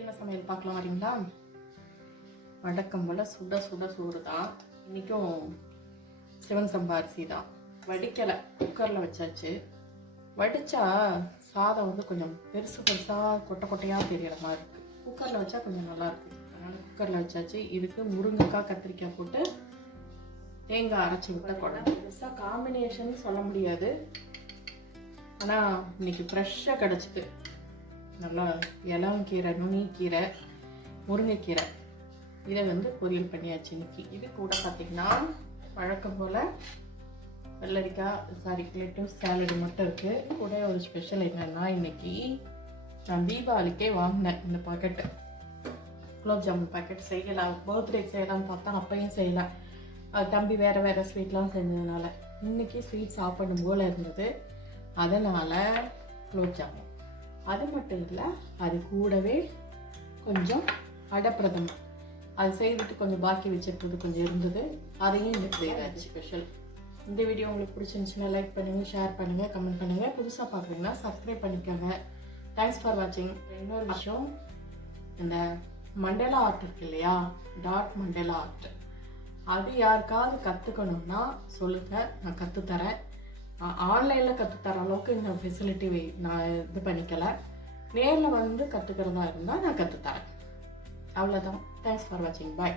என்ன சமையல் பார்க்கலாம் வரீங்களா? வழக்கம் போல் சுட சுட சோறு தான். இன்றைக்கும் சிவன் சம்பா அரிசி தான். வடிக்கலை, குக்கரில் வச்சாச்சு. வடித்தா சாதம் வந்து கொஞ்சம் பெருசு பெருசாக கொட்டை கொட்டையாக தெரியற மாதிரி இருக்குது. குக்கரில் வச்சா கொஞ்சம் நல்லாயிருக்கு. அதனால் குக்கரில் வச்சாச்சு. இதுக்கு முருங்கைக்காய் கத்திரிக்காய் போட்டு தேங்காய் அரைச்சி விட்ட குழம்பு. பெருசாக காம்பினேஷன் சொல்ல முடியாது, ஆனால் இன்னைக்கு ஃப்ரெஷ்ஷாக கிடச்சிது. நல்லா இளங்கீரை, நுனிக்கீரை, முருங்கைக்கீரை, இதை வந்து பொரியல் பண்ணியாச்சு இன்னைக்கு. இது கூட பார்த்திங்கன்னா வழக்கம் போல் வெள்ளரிக்காய் சாலடு மட்டும் இருக்குது. கூட ஒரு ஸ்பெஷல் என்னென்னா, இன்றைக்கி நான் தீபாவளிக்கே வாங்கினேன் இந்த பாக்கெட்டு குலோப் ஜாமுன் பாக்கெட். செய்யலாம், பர்த்டேக்கு செய்யலாம்னு பார்த்தா அப்பையும் செய்யலாம். தம்பி வேறு வேறு ஸ்வீட்லாம் செஞ்சதுனால இன்றைக்கி ஸ்வீட் சாப்பிடும் போல் இருந்தது. அதனால் குலோப் ஜாமுன். அது மட்டும் இல்லை, அது கூடவே கொஞ்சம் அடப்பிரதமம் அது செய்துட்டு கொஞ்சம் பாக்கி வச்சிருக்கிறது கொஞ்சம் இருந்தது. அதையும் இன்னைக்கு செய்யாச்சு ஸ்பெஷல். இந்த வீடியோ உங்களுக்கு பிடிச்சிருந்துச்சுன்னா லைக் பண்ணுங்கள், ஷேர் பண்ணுங்கள், கமெண்ட் பண்ணுங்கள். புதுசாக பார்க்குறீங்கன்னா சப்ஸ்கிரைப் பண்ணிக்கோங்க. தேங்க்ஸ் ஃபார் வாட்சிங். இன்னொரு விஷயம், இந்த மண்டேலா ஆர்ட் இருக்கு இல்லையா, டாட் மண்டேலா ஆர்ட், அது யாருக்காவது கற்றுக்கணுன்னா சொல்லுங்கள், நான் கற்றுத்தரேன். ஆன்லைனில் கற்றுத்தர அளவுக்கு இந்த ஃபெசிலிட்டி நான் இது பண்ணிக்கலை. நேரில் வந்து கற்றுக்கிறதா இருந்தால் நான் கற்றுத்தரேன். அவ்வளோதான். தேங்க்ஸ் ஃபார் வாட்சிங். பாய்.